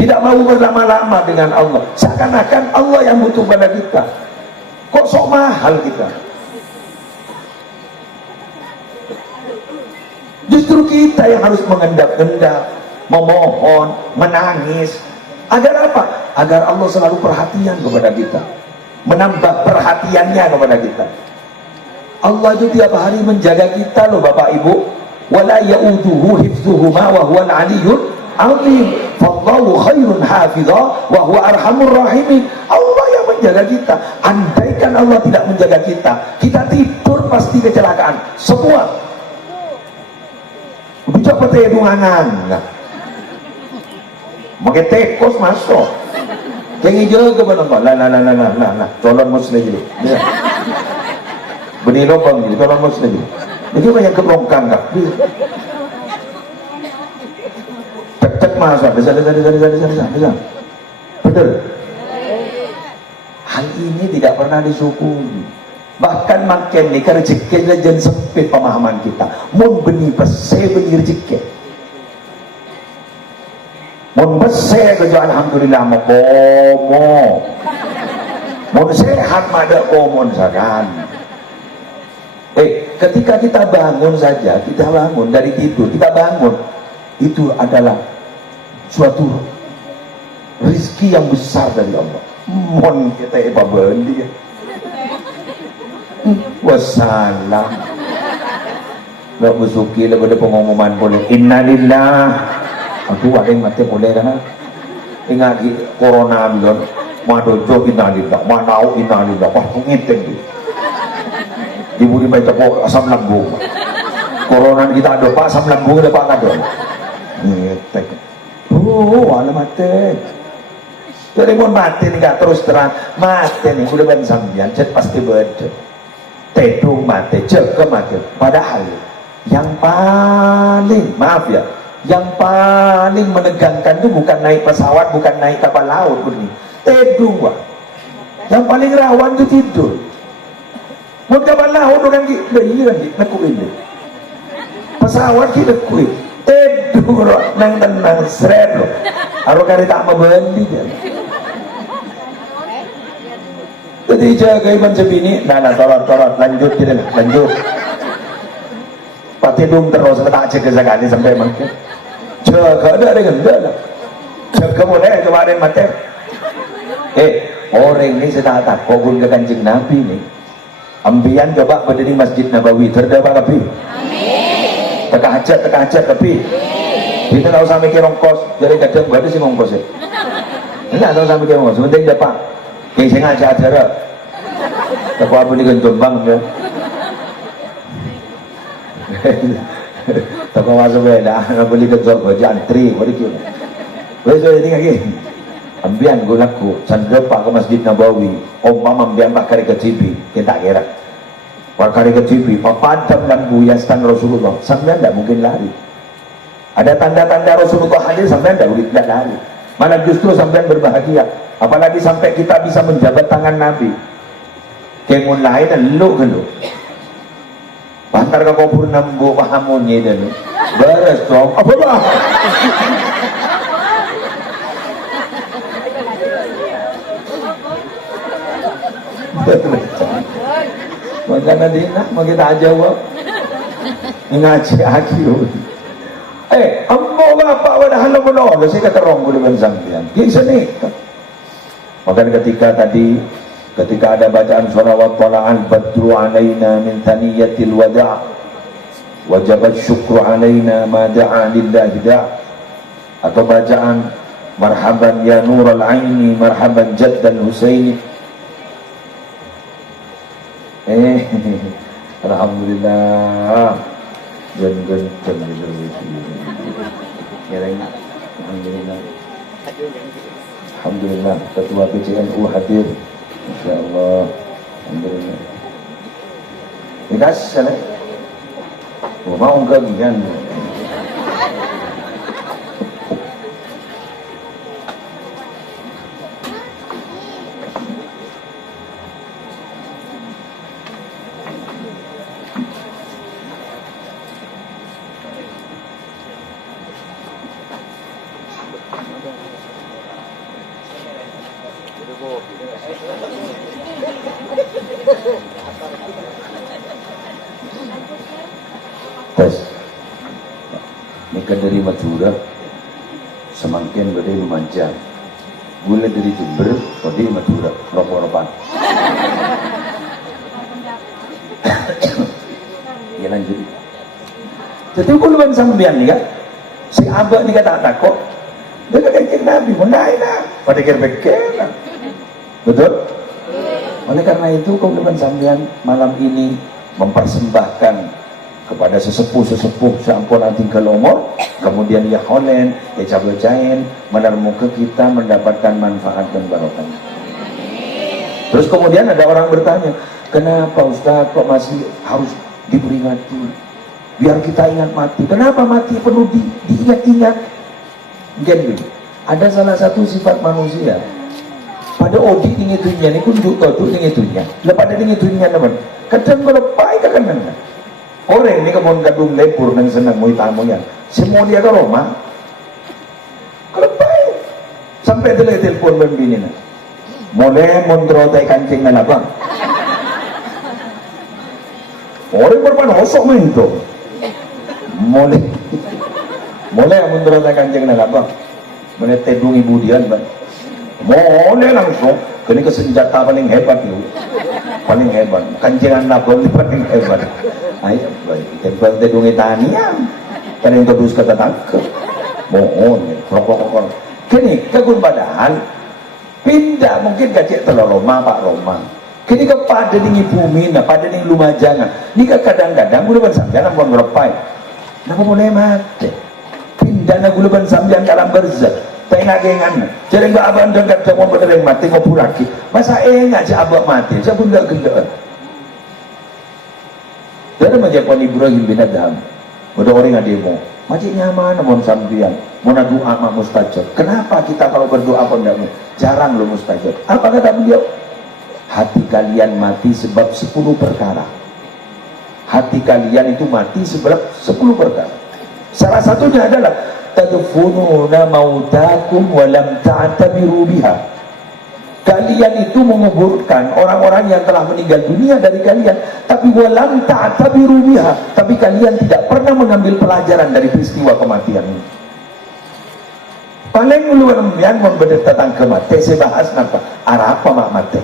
Tidak mau berlama-lama dengan Allah. Seakan-akan Allah yang butuh pada kita. Kok sok mahal kita. Justru kita yang harus mengendap-endap, memohon, menangis. Agar apa? Agar Allah selalu perhatian kepada kita. Menambah perhatiannya kepada kita. Allah itu tiap hari menjaga kita loh Bapak Ibu. Wala ya'uduhu hifzuhuma wa huwal aliyyul azim. Fallahu khairun hafizah wa huwa arhamur rahimin. Allah yang menjaga kita. Andaikan Allah tidak menjaga kita, kita tidur pasti kecelakaan. Semua. Bisa pete dunganan. Makai tekos masuk. Yang hijau ke mana? Lah. Colon muslim jadi. Benih lubang jadi colon muslim. Jadi banyak keblongkang tak? Cek masuk. Bisa. Betul. Hal ini tidak pernah disyukuri. Bahkan makin ni kerja rezeki jangan sempit pemahaman kita. Mun benih pese benih rezeki. Mun besar kerja alhamdulillah mau komo. Mun sehat mada komo sakan. Ketika kita bangun saja, kita bangun dari tidur, kita bangun, itu adalah suatu rizki yang besar dari Allah. Mon kita apa bendi? Wassalam. Gak musuki daripada pengumuman boleh. Innalillah. Aku ada yang mati boleh kan? Ingat corona bilon. Madojo innalillah, manau innalillah. Wah, ngiteng tu. Ibu di baca kok asam lambung. Corona kita ada pak asam lambung ada pak ada. Ngiteng. Wala mati. Jadi pun mati nih gak terus terang. Mati nih udah ben sambian, cet pasti beda. Tedung mati, jaga mati. Padahal yang paling, maaf ya, yang paling menegangkan itu bukan naik pesawat, bukan naik kapal laut, begini. Tedung, wah. Yang paling rawan itu tidur. Mau kapal laut orang kita, iya kan, nekuin deh. Pesawat kita nekuin. Tedung, loh, nang tenang, seret loh. Harus kali tak membeli dia. Jadi jaga iman sebini, nah torot, lanjut kita, lanjut. Pati dum terus tak cek sekali sampai makin. Jaga ada dengan dah. Jaga boleh kemarin mati. Orang ini saya tak kogun ke kancing Nabi ni. Ambian coba berdiri Masjid Nabawi terdapat tapi. Amin. Teka hajat tapi. Kita tak usah mikir ongkos, jadi kadang berapa sih ongkos ya? Enggak tak usah mikir ongkos, penting dapat. Kayak saya ngajak acara. Tapi apa ni kan Jombang ya? Tak kau masuk beda, nak beli kerja antri, beri kau. Besok ini lagi. Ambian gue laku, sandra pak ke Masjid Nabawi, Mama ambian pak kari ke TV, kita kira. Pak kari ke TV, padam lampu hiasan Rasulullah, sampai tidak mungkin lari. Ada tanda-tanda Rasulullah hadir sampai tidak lari. Malah justru sampai berbahagia. Apalagi sampai kita bisa menjabat tangan Nabi. Kemun lain dan lu ke lu. Pantar ke kubur nambu pahamunnya dan lu. Beres dong. Apa bah? Makanya dina mau kita jawab. Ngaji akhiru. Ambo bapak padahal menolak saya kata rong dengan sampean. Kisah ni. Maka ketika ada bacaan sholawat tala'al badru alaina min thaniyatil wada' wajabat syukru alaina ma da'a lillahi da' atau bacaan marhaban ya nural aini marhaban jaddal husaini. Alhamdulillah gen-gen alhamdulillah. Alhamdulillah ketua PCNU hadir. Insyaallah. Alhamdulillah. Dikasih sana. Mau gagian. Tes nikah dari Madura semakin gede Lumajang, gula dari Jember gede Madura ropo-ropan. Ya lanjut. Jadi kuluan sambian nih kan si abah nih kata takut dia kata Nabi menaiklah pada kira-kira betul. Oleh karena itu kuluan sambian malam ini mempersembahkan kepada sesepuh-sesepuh seampun tinggal umur, kemudian ya holen, ya cabai-cain, menermuka kita mendapatkan manfaat dan barokah. Terus kemudian ada orang bertanya, kenapa Ustaz kok masih harus diperingati? Biar kita ingat mati. Kenapa mati perlu diingat-ingat? Gini, ada salah satu sifat manusia. Pada odi ingitunya, ini kunjuk tuh ingitunya. Lepas ada ingitunya teman. Kadang kalau baik akan dengar. Orang ini kemudian kadung lepur dan senang mau tamu ya. Semua dia ke Roma. Kalau baik sampai dulu telepon bini na. Mulai mondrotai kancing na labang. Orang berpanosok main tu. Mulai mondrotai kancing na labang. Mulai tedung ibu dia bang. Mulai langsung. Kini kesenjata paling hebat itu. Paling hebat. Kancingan labang paling hebat. Ayo, baik. Tempat tedungi tanian. Kan yang terus kata tangkap. Mohon, rokok-rokok. Kini kagun padahal pindah mungkin kacik telur Roma, Pak Roma. Kini kepada nih bumi, nah pada nih Lumajang. Ini kadang-kadang gula ban sambian ampun berpai. Napa boleh mati? Pindah na gula ban sambian kalam berzat. Tengah gengan. Jadi nggak abang dan kata mau benereng mati ngopu lagi. Masa enggak aja abang mati? Saya pun nggak gendaan. Dari majapon Ibrahim bin Adham. Udah orang ada demo. Macam nyaman mon sambian. Mau doa mak mustajab. Kenapa kita kalau berdoa pun jarang lo mustajab? Apa kata beliau? Hati kalian mati sebab 10 perkara. Hati kalian itu mati sebab 10 perkara. Salah satunya adalah tadfununa mautakum wa lam ta'tabiru biha. Kalian itu menguburkan orang-orang yang telah meninggal dunia dari kalian, tapi walam ta'tabiru biha, tapi kalian tidak pernah mengambil pelajaran dari peristiwa kematian ini. Paling luar yang membedah tentang kematian, saya bahas apa? Apa mak mati?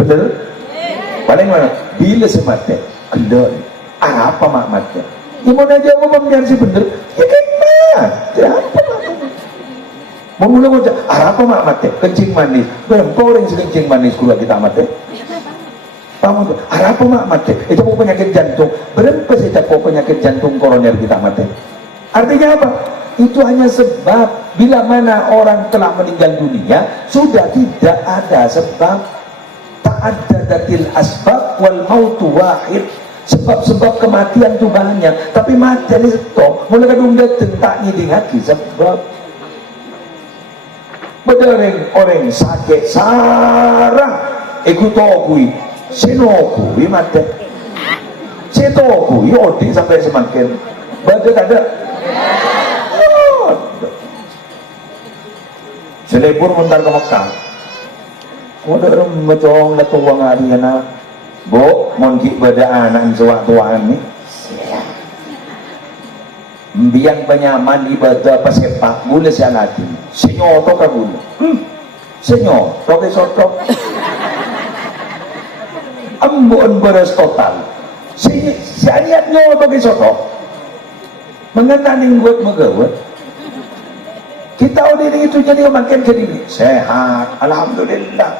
Betul? Paling mana? Bila saya mati? Kendor. Apa mak mati? Gimana jawab pembiar si bener? Ya kan mati. Apa mak mati? Memulai macam apa mak mati? Kencing manis. Berapa orang kencing manis kalau kita mati? Kamu tu, apa mak mati? Itu mau penyakit jantung. Berapa sih tak penyakit jantung koroner kita mati? Artinya apa? Itu hanya sebab bila mana orang telah meninggal dunia sudah tidak ada sebab. Ta'addadatil asbab wal mautu wahid. Sebab-sebab kematian itu banyak, tapi mati ini stop. Mulai kadung datang tak ngiding lagi sebab bedereng orang sakit sarang ikut tokui sinokui mati sitokui odi sampai semakin badai ada selebur muntar ke Mekah ada orang macam lah tuang hari na bo mongki bada anak sewak-tuaan ni biang penyaman ibadah pasepak gula sialati senyor to kabul senyor to ke sotok ambon beres total si aniat nyo to ke sotok mengenaning buat megawat kita udah itu jadi makin jadi sehat alhamdulillah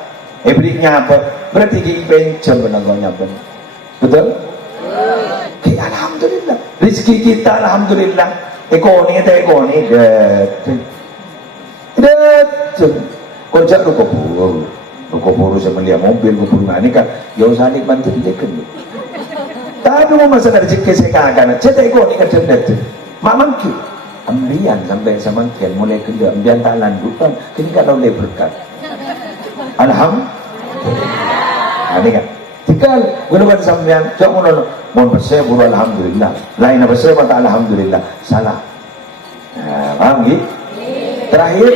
berinya apa berarti gigi pencet benangnya apa betul alhamdulillah rezeki kita alhamdulillah ekoni kocak lu keburu sama lihat mobil keburu mana kan ya usah nikmat kan tapi mau masalah rezeki saya kagak cetak ekoni kan cetak mak mangki ambian sampai sama kian mulai kerja ambian tak landukan kini kalau boleh berkat alhamdulillah ini kan jika guna sampean cok ngono mohon bersih buru alhamdulillah lain apa bersih kata alhamdulillah salah paham gitu terakhir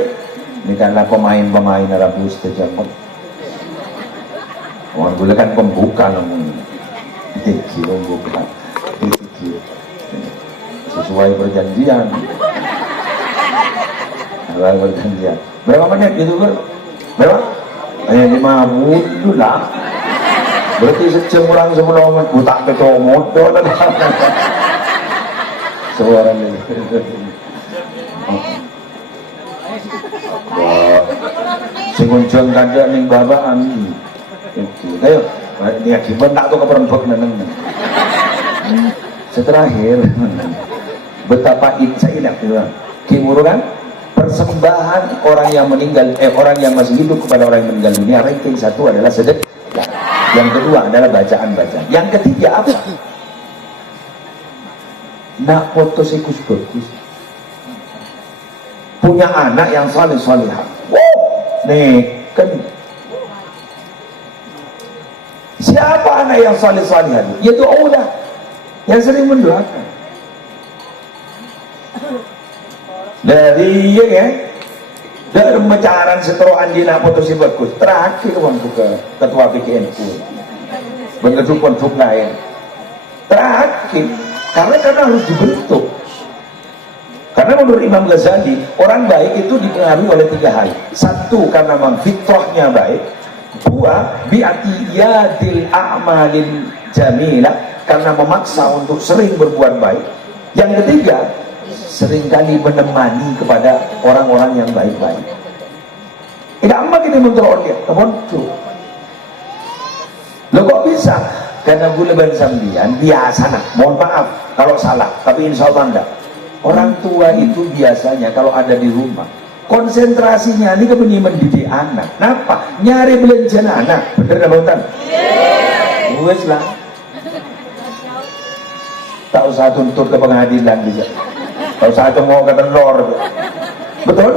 ini karena pemain-pemain Arab Ustaz orang boleh kan pembuka namun pembuka sesuai perjanjian berapa menit gitu berapa? 50 lah berarti sejam orang sebelum butak betul motor suara ini sengunjung kada ning babaan ayo ini akibat tak tuh keperempok neneng seterakhir betapa saya ingat kimurukan persembahan orang yang meninggal orang yang masih hidup kepada orang yang meninggal dunia. Ranking 1 adalah sedekah, yang kedua adalah bacaan-bacaan, yang ketiga apa? Nak foto sikus bagus, punya anak yang saleh-salehah. Wow, nih kan siapa anak yang saleh-salehah? Yaitu Allah yang sering mendoakan. Dari ya dari mecaran seteroan dina putusi bagus terakhir waktu ke ketua PKNU bentuk lain terakhir karena harus dibentuk. Karena menurut Imam Ghazali, orang baik itu dipengaruhi oleh 3 hal. 1, karena memang fitrahnya baik. 2, bi'atiyadil a'malin jamilah, karena memaksa untuk sering berbuat baik. Yang ketiga, seringkali menemani kepada orang-orang yang baik-baik. Tidak amat ini menurut dia, terbentuk. Loh kok bisa? Karena bulan sambian biasa nak, mohon maaf kalau salah, tapi insya Allah enggak. Orang tua itu biasanya kalau ada di rumah konsentrasinya ini ke mendidik anak. Kenapa? Nyari belanjaan anak. Bener gak Bang? Wes lah. Tak usah tuntut ke pengadilan bisa. Tak usah mau ke telur. Betul?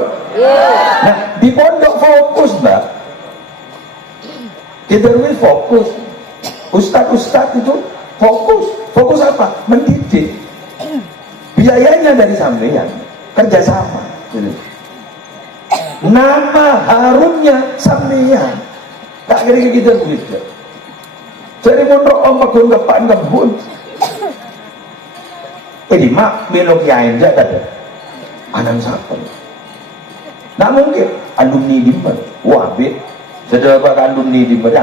Nah di pondok fokus Mbak. Kita harus fokus. Ustadz itu fokus. Fokus apa? Mendidik. Biayanya dari sampean kerjasama gitu. Nama harumnya sampean tak kira kita begitu jadi mondok om bagun kepan kebun jadi mak belok yain saja ada anak siapa nggak mungkin alumni dimmer wabit sedapa alumni dimmer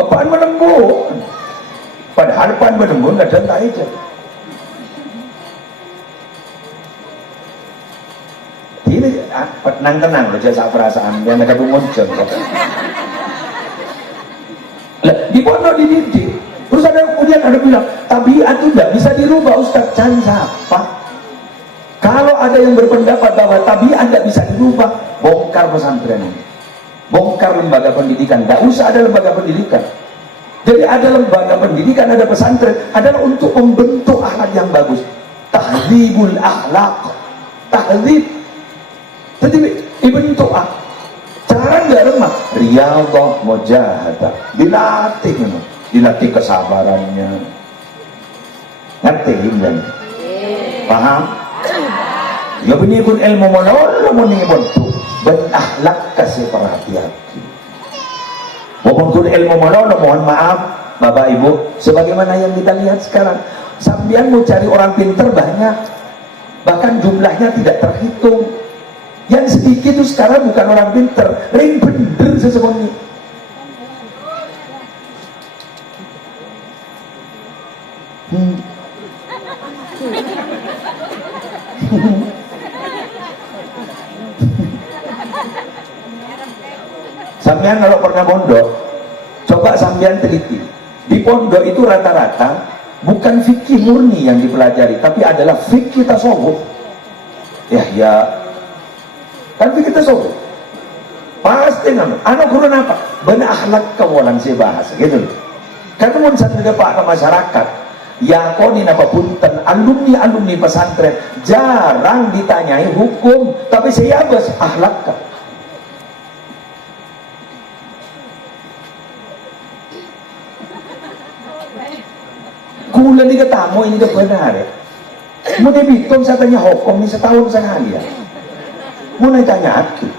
apaan menembuk padahal pan menembuk nggak ada aja. Ini tenang loh jasa perasaan yang mereka muncul di pondok dididik terus kemudian ada bilang tabiat itu tidak bisa dirubah Ustaz. Cari siapa? Kalau ada yang berpendapat bahwa tabiat tidak bisa dirubah, bongkar pesantren ini, bongkar lembaga pendidikan. Tidak usah ada lembaga pendidikan. Jadi ada lembaga pendidikan, ada pesantren adalah untuk membentuk akhlak yang bagus. Tahdzibul akhlak, tahdzib. Jadi dibentuk cara nggak remah riyadhah mujahadah dilatih kesabarannya ngerti kan? Paham? Ya benih pun ilmu monolog muni bentuk berakhlak kasih perhatian walaupun ilmu monolog mohon maaf Bapak Ibu sebagaimana yang kita lihat sekarang sambian mau cari orang pinter banyak bahkan jumlahnya tidak terhitung. Yang sedikit itu sekarang bukan orang pinter, ring bener sesemuanya. Sampean kalau pernah pondok, coba sampean teliti. Di pondok itu rata-rata bukan fikih murni yang dipelajari, tapi adalah fikih tasawuf. Ya. Tapi kita sobat pasti nama anak guru apa benar akhlak kawalan saya bahas gitu karena mau satu pak ke masyarakat ya koni apa punten alumni pesantren jarang ditanyai hukum tapi saya bahas akhlak kah kulan diketamu ini benar ya mau dibitung saya tanya hukum ini setahun sekali ya mau tanya aku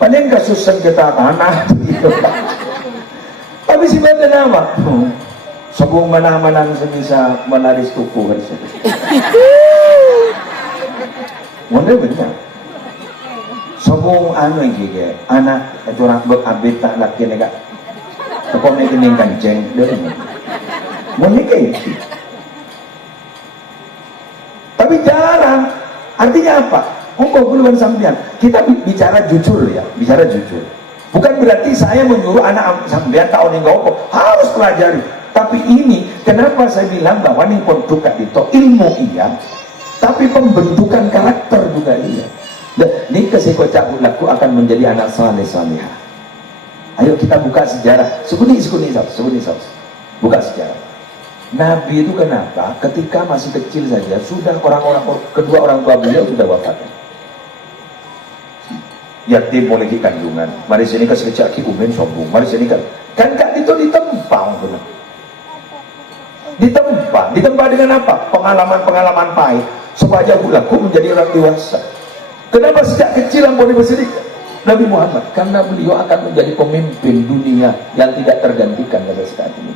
paling kasus sengketa tanah gitu. Tapi si badan nama sebelum mana-mana bisa menaris tuku mana benar sebelum anu yang gini anak curang berabit tak laki negak tekomnya kening kanceng mana kayak tapi jarang artinya apa? Belum sampean. Kita bicara jujur ya, bicara jujur. Bukan berarti saya menyuruh anak sampean tahun yang harus pelajari. Tapi ini kenapa saya bilang bahwa ini pondok itu ilmu iya, tapi pembentukan karakter juga iya. Dan ini kesekocak laku akan menjadi anak saleh-salehah. Ayo kita buka sejarah. Sekuni. Buka sejarah. Nabi itu kenapa? Ketika masih kecil saja sudah kedua orang tua beliau sudah wafat. Yatim oleh kandungan. Mari sini kasih kecaki umen sombong. Mari sini kan kak itu ditempa benar. Ditempa dengan apa? Pengalaman pahit supaya laku menjadi orang dewasa. Kenapa sejak kecil ampun bersedih? Nabi Muhammad, karena beliau akan menjadi pemimpin dunia yang tidak tergantikan pada saat ini.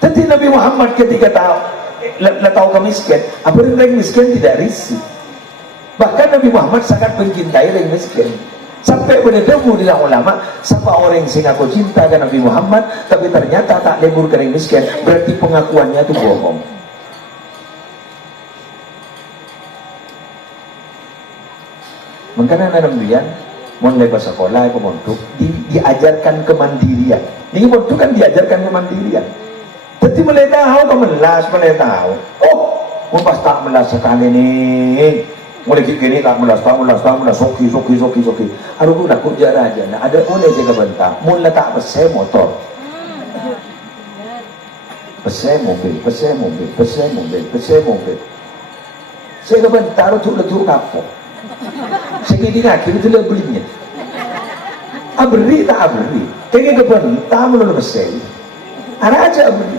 Tapi Nabi Muhammad ketika tahu kemiskin, apa yang miskin tidak risih. Bahkan Nabi Muhammad sangat mencintai orang miskin. Sampai bertemu dengan ulama, siapa orang yang singaku cinta dengan Nabi Muhammad, tapi ternyata tak lebur ke orang miskin, berarti pengakuannya itu bohong. Makanya anak Nabian mulai bahasa sekolah pemontuk diajarkan kemandirian. Ini pemontuk kan diajarkan kemandirian. Jadi mulai tahu kemelas, mulai tahu. Oh, mau pas tak melas sekali nih. Mulai gini tak melas, soki. Aduh aku nak kerja aja. Nah, ada mulai jaga bentar. Mulai tak pesai motor. Pesai mobil. Saya ke bentar untuk kapok. Saya kira akhir itu dia belinya. Abri tak abri. Kayaknya kebentar menurut pesai. Ada aja abri.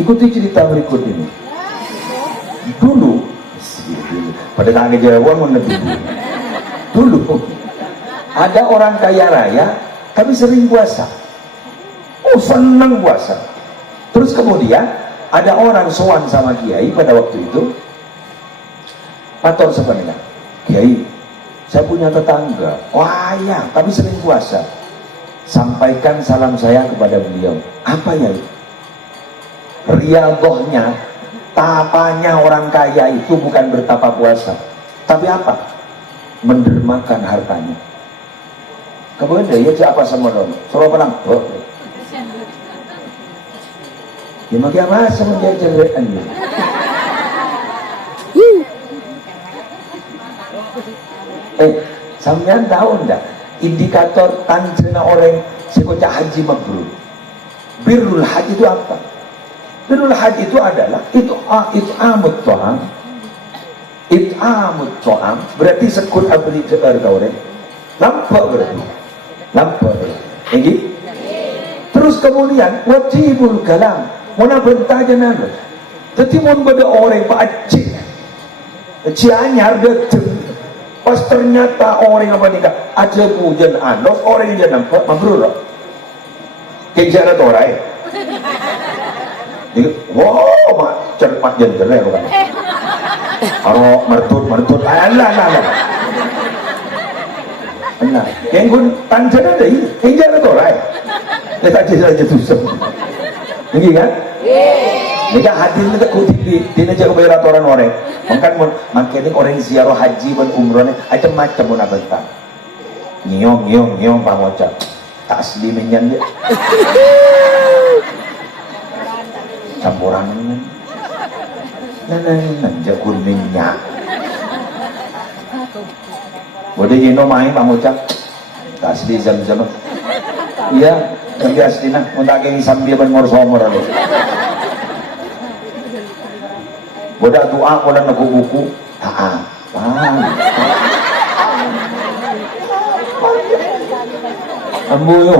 Ikuti cerita berikut ini. Dulu, pada tangga Jawa lebih dulu ada orang kaya raya, tapi sering puasa. Oh, senang puasa. Terus kemudian ada orang sowan sama kiai pada waktu itu. Matur sebenarnya, kiai, saya punya tetangga, wah ya, tapi sering puasa. Sampaikan salam saya kepada beliau. Apa ya? Riyadhahnya, tapanya orang kaya itu bukan bertapa puasa, tapi apa? Mendermakan hartanya. Kemudian dia siapa sama dong? Suruh pelang. Oh. Ya makin apa sama dia jelekan dia. Sampean tahu enggak indikator tanjena orang sekocak haji mabrur? Birrul haji itu apa? Birrul haji itu adalah it'amut ta'am berarti sekut abli cekar kaure. Nampak berarti. Ini. Terus kemudian wajibul kalam, mana bentaja nana. Jadi mun bada orang pak acik. Cianyar datang. Pas ternyata orang apa nikah aja pujan anos orang yang nampak mabrur. Kejar atau orang. Jadi, wow, mak cerpat jenderal kan. Kalau mertut, alah. Nah, yang gun tanjana deh, kejar atau orang. Kita aja susah. Ini kan? Nika hadir kita kutip di negara bayar aturan orang. Makanya orang ziarah haji dan umrohnya macam-macam pun abentang. Nyiong pamocak. Tak asli menyan dia. Campuran ini. Nah, jagun minyak. Boleh gino main pamocak. Tak asli jam-jam. Iya, tapi asli nah. Untuk kini sambil bermor-somor lalu. Boda doa, boda nagu buku, ambu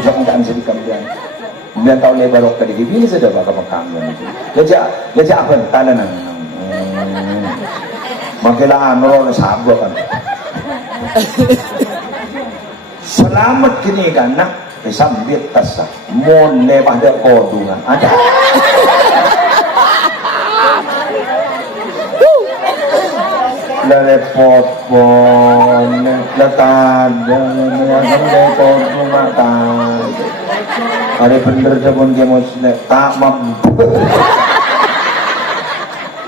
sampai sedikit kemudian 9 tahun lebar waktu tadi ini sudah bakal makamu gajah apa tanah makilah anu sablo kan selamat kini kan nak sambil tasah mulai pada kodungan ada repot pon letan yang repot mata hari bener jabon kemos tak mampu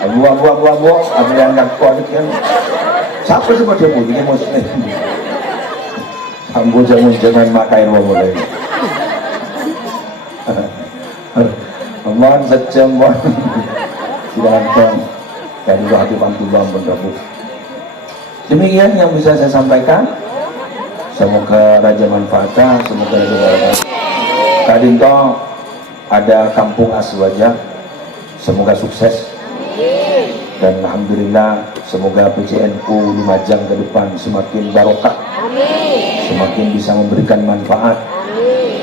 abu apa yang nak kuat kan siapa sebab dia pun kemos ambu jangan makai rumah mulai aman sejam silakan dari hati bantu berdabuk. Demikian yang bisa saya sampaikan. Semoga raja manfaatnya, semoga raja manfaat. Tadi toh ada kampung Aswaja, semoga sukses. Dan alhamdulillah semoga PCNU Lumajang ke depan semakin barokah, semakin bisa memberikan manfaat.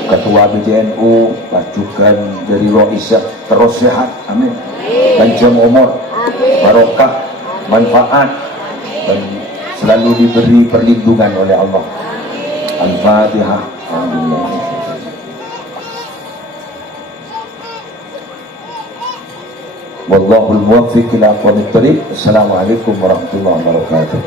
Ketua PCNU, pasukan dari Roisya terus sehat, amin. Panjang umur, barokah, manfaat, dan selalu diberi perlindungan oleh Allah. Al-Fatihah. Wallahul muwaffiq ila aqwamit thoriq. Assalamualaikum warahmatullahi wabarakatuh.